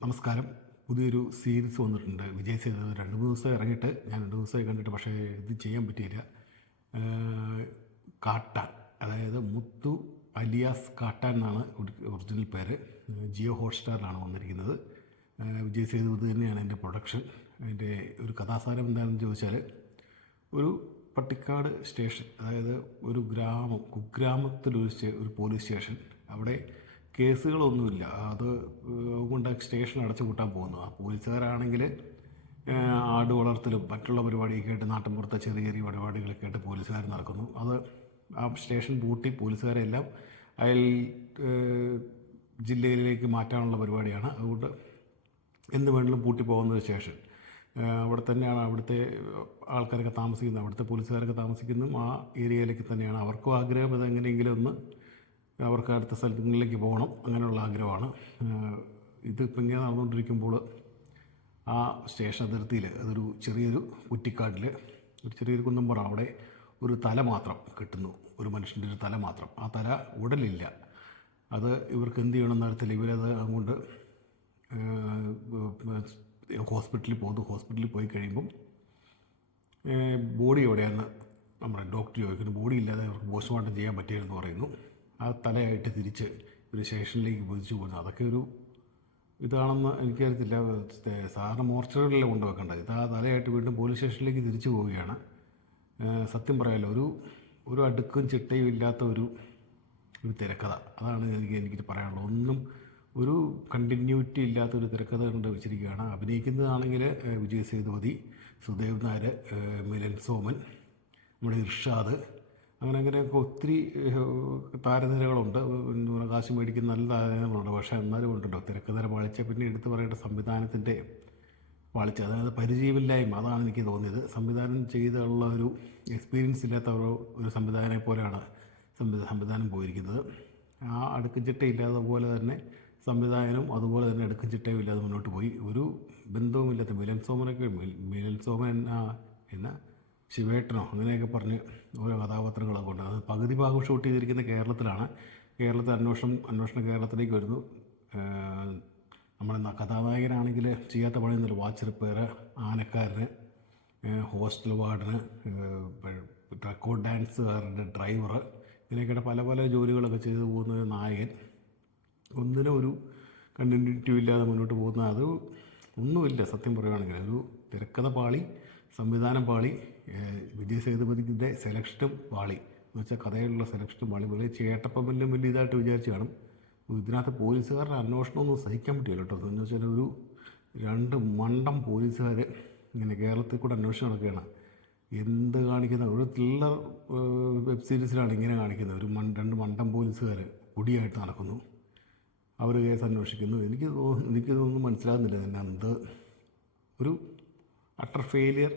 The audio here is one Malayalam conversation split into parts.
നമസ്കാരം. പുതിയൊരു സീരീസ് വന്നിട്ടുണ്ട്. വിജയ് സേതുപതി 2-3 ദിവസം ഇറങ്ങിയിട്ട് ഞാൻ 2 ദിവസമായി കണ്ടിട്ട്, പക്ഷേ ഇത് ചെയ്യാൻ പറ്റിയില്ല. കാട്ടാൻ, അതായത് മുത്തു അലിയാസ് കാട്ടാൻ എന്നാണ് ഒറിജിനൽ പേര്. ജിയോ ഹോട്ട്സ്റ്റാറിലാണ് വന്നിരിക്കുന്നത്. വിജയ് സേതുപതി തന്നെയാണ് എൻ്റെ പ്രൊഡക്ഷൻ. അതിൻ്റെ ഒരു കഥാസാരം എന്താണെന്ന് ചോദിച്ചാൽ, ഒരു പട്ടിക്കാട് സ്റ്റേഷൻ, അതായത് ഒരു ഗ്രാമം, കുഗ്രാമത്തിലൊരു പോലീസ് സ്റ്റേഷൻ. അവിടെ കേസുകളൊന്നുമില്ല. അത് കൊണ്ട് സ്റ്റേഷൻ അടച്ചു പൂട്ടാൻ പോകുന്നു. ആ പോലീസുകാരാണെങ്കിൽ ആട് വളർത്തലും മറ്റുള്ള പരിപാടിയൊക്കെ ആയിട്ട് നാട്ടിൻപുറത്തെ ചെറിയ ചെറിയ പരിപാടികളൊക്കെ ആയിട്ട് പോലീസുകാർ നടക്കുന്നു. അത് ആ സ്റ്റേഷൻ പൂട്ടി പോലീസുകാരെല്ലാം അയൽ ജില്ലയിലേക്ക് മാറ്റാനുള്ള പരിപാടിയാണ്. അതുകൊണ്ട് എന്ത് വേണമെങ്കിലും പൂട്ടി പോകുന്ന സ്റ്റേഷൻ. അവിടെ തന്നെയാണ് അവിടുത്തെ ആൾക്കാരൊക്കെ താമസിക്കുന്നത്, അവിടുത്തെ പോലീസുകാരൊക്കെ താമസിക്കുന്നതും ആ ഏരിയയിലേക്ക് തന്നെയാണ്. അവർക്കും ആഗ്രഹം ഇതെങ്ങനെയെങ്കിലും ഒന്ന് അവർക്ക് അടുത്ത സ്ഥലങ്ങളിലേക്ക് പോകണം, അങ്ങനെയുള്ള ആഗ്രഹമാണ്. ഇതിപ്പോൾ ഇങ്ങനെ നടന്നുകൊണ്ടിരിക്കുമ്പോൾ ആ സ്റ്റേഷൻ അതിർത്തിയിൽ, അതൊരു ചെറിയൊരു കുറ്റിക്കാട്ടിൽ ഒരു ചെറിയൊരു കുന്നമ്പുറം, അവിടെ ഒരു തല മാത്രം കിട്ടുന്നു, ഒരു മനുഷ്യൻ്റെ ഒരു തല മാത്രം. ആ തല ഉടലില്ല. അത് ഇവർക്ക് എന്ത് ചെയ്യണമെന്ന് അറിയത്തില്ല. ഇവരത് അങ്ങോട്ട് ഹോസ്പിറ്റലിൽ പോകുന്നു. ഹോസ്പിറ്റലിൽ പോയി കഴിയുമ്പം ബോഡി എവിടെയാണെന്ന് നമ്മുടെ ഡോക്ടർ ചോദിക്കുന്നു. ബോഡി ഇല്ലാതെ അവർക്ക് പോസ്റ്റ്മോർട്ടം ചെയ്യാൻ പറ്റിയെന്ന് പറയുന്നു. ആ തലയായിട്ട് തിരിച്ച് ഒരു സ്റ്റേഷനിലേക്ക് പൊതിച്ചു പോകുന്നു. അതൊക്കെ ഒരു ഇതാണെന്ന് എനിക്കറിയത്തില്ല. സാധാരണ മോർച്ചറിയിലെല്ലാം കൊണ്ടുവെക്കേണ്ടത്. ഇത് ആ തലയായിട്ട് വീണ്ടും പോലീസ് സ്റ്റേഷനിലേക്ക് തിരിച്ചു പോവുകയാണ്. സത്യം പറയാമല്ലോ, ഒരു അടുക്കും ചിട്ടയും ഇല്ലാത്ത ഒരു തിരക്കഥ. അതാണ് എനിക്ക് പറയാനുള്ളത്. ഒന്നും ഒരു കണ്ടിന്യൂറ്റി ഇല്ലാത്തൊരു തിരക്കഥ കൊണ്ട് വെച്ചിരിക്കുകയാണ്. അഭിനയിക്കുന്നതാണെങ്കിൽ വിജയ് സേതുപതി, സുദേവ് നായർ, മിലൻ സോമൻ, നമ്മുടെ ഇർഷാദ്, അങ്ങനെയൊക്കെ ഒത്തിരി താരനിരകളുണ്ട്. കാശ് മേടിക്കുന്ന നല്ല താരനിരകളുണ്ട്. പക്ഷേ എന്നാലും ഉണ്ടല്ലോ തിരക്കഥ പാളിച്ച. പിന്നെ എടുത്തു പറയേണ്ട സംവിധാനത്തിൻ്റെ പാളിച്ച, അതായത് പരിചയമില്ലായ്മ. അതാണ് എനിക്ക് തോന്നിയത്. സംവിധാനം ചെയ്തുള്ള ഒരു എക്സ്പീരിയൻസ് ഇല്ലാത്ത ഒരു സംവിധായകനെ പോലെയാണ് സംവിധാനം പോയിരിക്കുന്നത്. ആ അടുക്കും ചിട്ടയില്ലാതെ പോലെ തന്നെ സംവിധായകനും അതുപോലെ തന്നെ അടുക്കും ചിട്ടയും ഇല്ലാതെ മുന്നോട്ട് പോയി. ഒരു ബന്ധവുമില്ലാത്ത മിലൻ സോമൻ എന്ന ശിവേട്ടനോ അങ്ങനെയൊക്കെ പറഞ്ഞ് ഓരോ കഥാപാത്രങ്ങളൊക്കെ ഉണ്ട്. അത് പകുതി ഭാഗം ഷൂട്ട് ചെയ്തിരിക്കുന്ന കേരളത്തിലാണ്. കേരളത്തിൽ അന്വേഷണം കേരളത്തിലേക്ക് വരുന്നു. നമ്മുടെ കഥാനായകനാണെങ്കിൽ ചെയ്യാത്ത പണിയൊന്നുമില്ല. വാച്ച് റിപ്പയർ, ആനക്കാരന്, ഹോസ്റ്റൽ വാർഡന്, റെക്കോർഡ് ഡാൻസുകാരൻ്റെ ഡ്രൈവർ, ഇങ്ങനെയൊക്കെയുള്ള പല പല ജോലികളൊക്കെ ചെയ്തു പോകുന്ന ഒരു നായകൻ. ഒന്നിനും ഒരു കണ്ടിന്യൂറ്റി ഇല്ലാതെ മുന്നോട്ട് പോകുന്ന, അത് ഒന്നുമില്ല. സത്യം പറയുകയാണെങ്കിൽ ഒരു തിരക്കഥ പാളി, സംവിധാനം പാളി, വിജയ് സേതുപതിൻ്റെ സെലക്ഷനും പാളി. എന്ന് വെച്ചാൽ കഥയിലുള്ള സെലക്ഷനും പാളി. വലിയ ചേട്ടപ്പം വലിയ ഇതായിട്ട് വിചാരിച്ച് കാണും. ഇതിനകത്ത് പോലീസുകാരുടെ അന്വേഷണമൊന്നും സഹിക്കാൻ പറ്റില്ല കേട്ടോ. എന്ന് വെച്ചാൽ ഒരു 2 മണ്ടം പോലീസുകാർ ഇങ്ങനെ കേരളത്തിൽ കൂടെ അന്വേഷണം നടക്കുകയാണ്. എന്ത് കാണിക്കുന്ന ഒരു ത്രില്ലർ വെബ് സീരീസിലാണ് ഇങ്ങനെ കാണിക്കുന്നത്. 2 മണ്ടം പോലീസുകാർ പൊടിയായിട്ട് നടക്കുന്നു, അവർ കേസ് അന്വേഷിക്കുന്നു. എനിക്കിതൊന്നും മനസ്സിലാകുന്നില്ല തന്നെ. എന്ത് ഒരു അട്ടർ ഫെയിലിയർ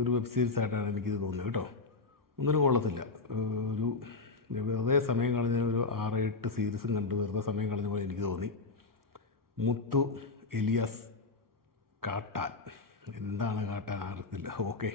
ഒരു വെബ് സീരീസ് ആയിട്ടാണ് എനിക്കിത് തോന്നുന്നത് കേട്ടോ. ഒന്നിനും കൊള്ളത്തില്ല. ഒരു വെറുതെ സമയം കളഞ്ഞ ഒരു 6-8 സീരീസും കണ്ട് വെറുതെ സമയം കളഞ്ഞ പോലെ എനിക്ക് തോന്നി. മുത്തു എലിയാസ് കാട്ടാൻ, എന്താണ് കാട്ടാൻ അറിയത്തില്ല. ഓക്കെ.